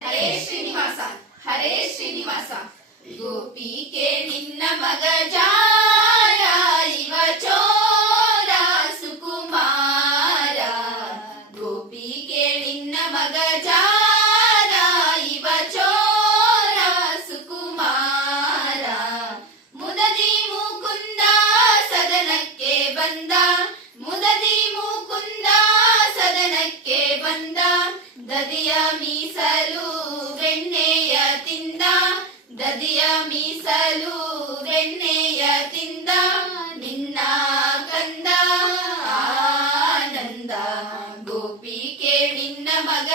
ಹರೇ ಶ್ರೀನಿವಾಸ ಹರೇ ಶ್ರೀನಿವಾಸ. ಗೋಪಿಕೆ ನಿನ್ನ ಮಗ ಜಾರ, ಇವ ಚೋರ ಸುಕುಮಾರ. ಗೋಪಿಕೆ ನಿನ್ನ ಮಗ ಜಾರ, ಇವ ಚೋರ ಸುಕುಮಾರ. ಮುದದಿ ಮುಕುಂದ ಸದನಕ್ಕೆ ಬಂದ, ಮುದದಿ ಮುಕುಂದ ಸದನಕ್ಕೆ ಬಂದ. ದದಿಯ ಮೀಸಲು ಬೆಣ್ಣೆಯ ತಿಂದ ದದಿಯ ಮೀಸಲು ಬೆಣ್ಣೆಯ ತಿಂದ ನಿನ್ನ ಕಂದ ಆನಂದ. ಗೋಪಿಕೆ ನಿನ್ನ ಮಗ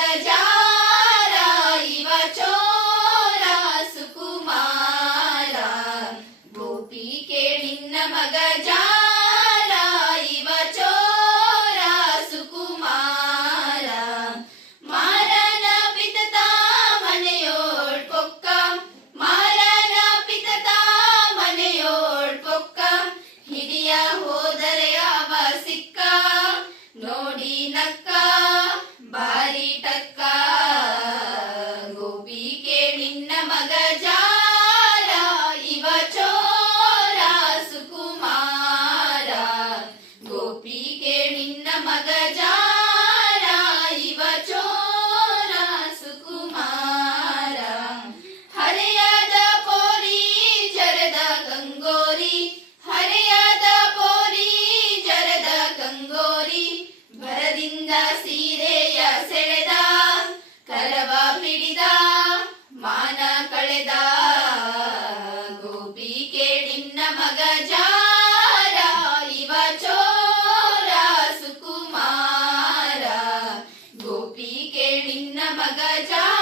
ಗೋಪಿಕೆ ನಿನ್ನ ಮಗ ಜಾರ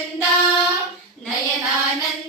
ಚಂದ ನಯನಾನಂದ